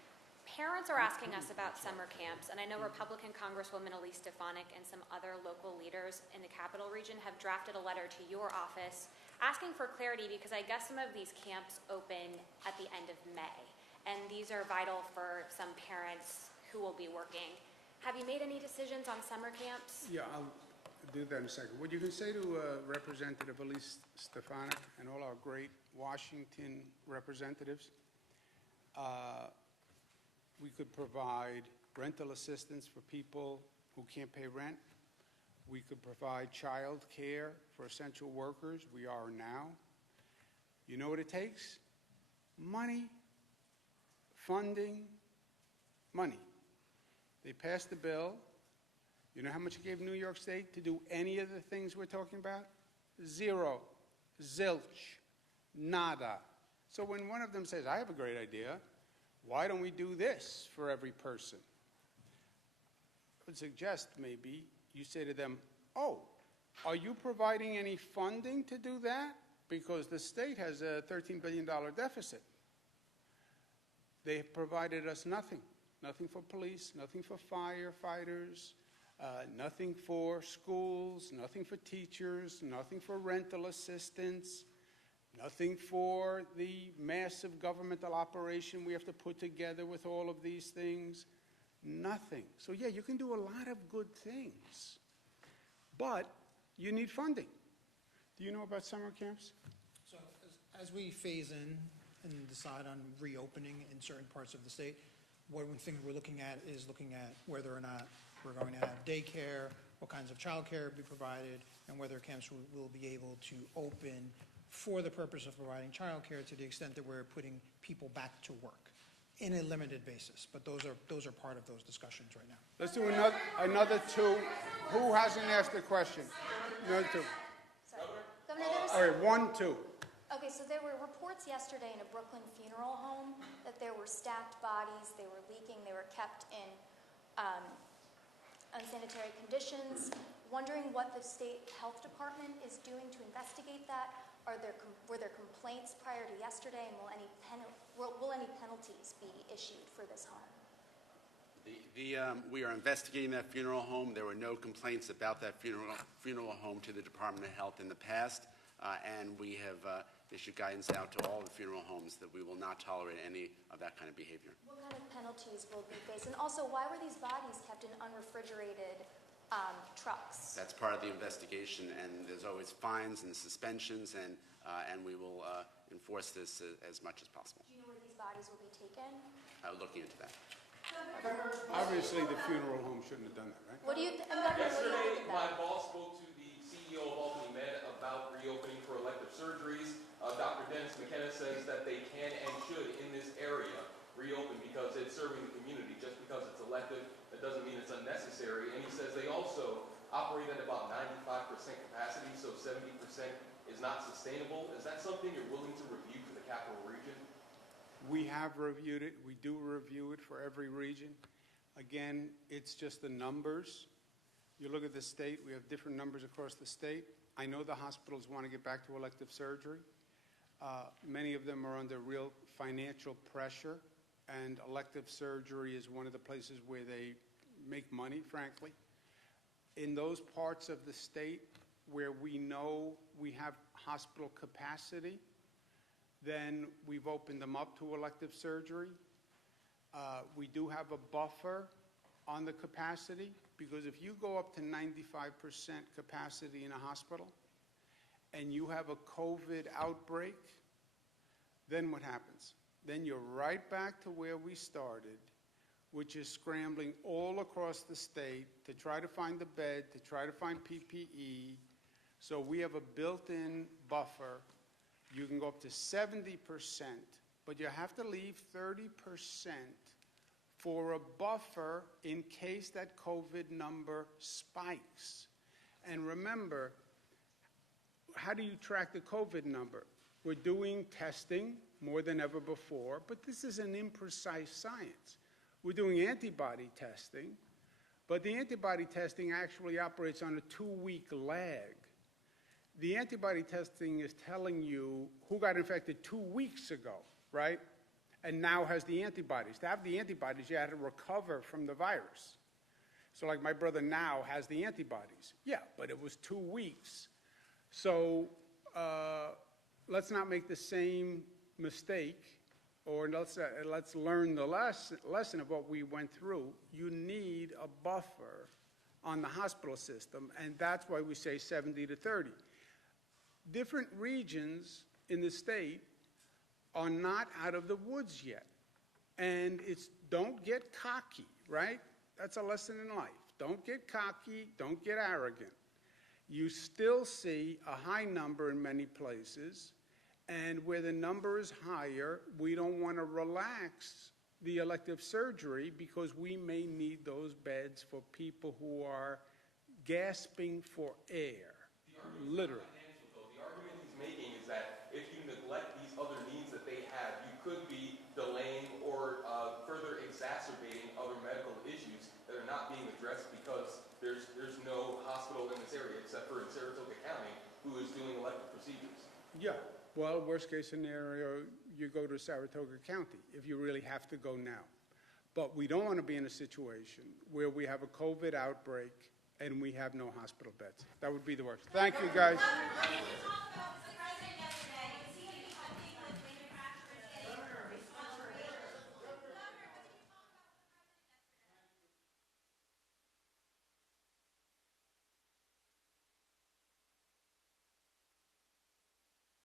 Parents are asking us about summer camps, and I know Republican Congresswoman Elise Stefanik and some other local leaders in the Capital Region have drafted a letter to your office asking for clarity because I guess some of these camps open at the end of May, and these are vital for some parents who will be working. Have you made any decisions on summer camps? Yeah, I'll do that in a second. What you can say to Representative Elise Stefanik and all our great Washington representatives, we could provide rental assistance for people who can't pay rent. We could provide child care for essential workers. We are now. You know what it takes? Money, funding, money. They passed the bill. You know how much it gave New York State to do any of the things we're talking about? Zero, zilch, nada. So when one of them says, I have a great idea, why don't we do this for every person? I would suggest maybe you say to them, oh, are you providing any funding to do that? Because the state has a $13 billion deficit. They have provided us nothing. Nothing for police, nothing for firefighters, nothing for schools, nothing for teachers, nothing for rental assistance, nothing for the massive governmental operation we have to put together with all of these things. Nothing. So yeah, you can do a lot of good things, but you need funding. Do you know about summer camps? So as we phase in and decide on reopening in certain parts of the state, one thing we're looking at is looking at whether or not we're going to have daycare, what kinds of childcare will be provided, and whether camps will be able to open for the purpose of providing childcare to the extent that we're putting people back to work in a limited basis. But those are part of those discussions right now. Let's do another two. Who hasn't asked a question? Another two. Sorry. Governor, there was... All right, 1, 2. Okay, so there were reports yesterday in a Brooklyn funeral home that there were stacked bodies, they were leaking, they were kept in unsanitary conditions. Wondering what the state health department is doing to investigate that. Were there complaints prior to yesterday, and will any penalties be issued for this home? We are investigating that funeral home. There were no complaints about that funeral home to the Department of Health in the past, and we have issued guidance out to all the funeral homes that we will not tolerate any of that kind of behavior. What kind of penalties will be faced? And also, why were these bodies kept in unrefrigerated trucks? That's part of the investigation, and there's always fines and suspensions, and we will enforce this as much as possible. Do you know where these bodies will be taken? Looking into that. Obviously, the funeral home shouldn't have done that, right? What do you, Governor, what do you Yesterday, think of my that? boss spoke to the CEO of Albany Med about reopening for elective surgeries. Dr. Dennis McKenna says that they can and should, in this area, reopen because it's serving the community. Just because it's elective, that doesn't mean it's unnecessary. And he says they also operate at about 95% capacity, so 70% is not sustainable. Is that something you're willing to review for the capital region? We have reviewed it. We do review it for every region. Again, it's just the numbers. You look at the state, we have different numbers across the state. I know the hospitals want to get back to elective surgery. Many of them are under real financial pressure, and elective surgery is one of the places where they make money, frankly. In those parts of the state where we know we have hospital capacity, then we've opened them up to elective surgery. We do have a buffer on the capacity, because if you go up to 95% capacity in a hospital and you have a COVID outbreak, then what happens? Then you're right back to where we started, which is scrambling all across the state to try to find the bed, to try to find PPE. So we have a built-in buffer. You can go up to 70%, but you have to leave 30% for a buffer in case that COVID number spikes. And remember, how do you track the COVID number? We're doing testing more than ever before, but this is an imprecise science. We're doing antibody testing, but the antibody testing actually operates on a 2-week lag. The antibody testing is telling you who got infected 2 weeks ago, right? And now has the antibodies. To have the antibodies, you had to recover from the virus. So like my brother now has the antibodies. Yeah, but it was 2 weeks. So let's not make the same mistake, or let's learn the lesson of what we went through. You need a buffer on the hospital system, and that's why we say 70 to 30. Different regions in the state are not out of the woods yet. And it's don't get cocky, right? That's a lesson in life. Don't get cocky, don't get arrogant. You still see a high number in many places, and where the number is higher, we don't want to relax the elective surgery because we may need those beds for people who are gasping for air, literally. The argument he's making is that if you neglect these other needs that they have, you could be delaying or further exacerbating other medical issues that are not being addressed because there's no hospital in this area except for in Saratoga County who is doing elective procedures. Yeah, well, worst case scenario, you go to Saratoga County if you really have to go now. But we don't want to be in a situation where we have a COVID outbreak and we have no hospital beds. That would be the worst. Thank you, guys.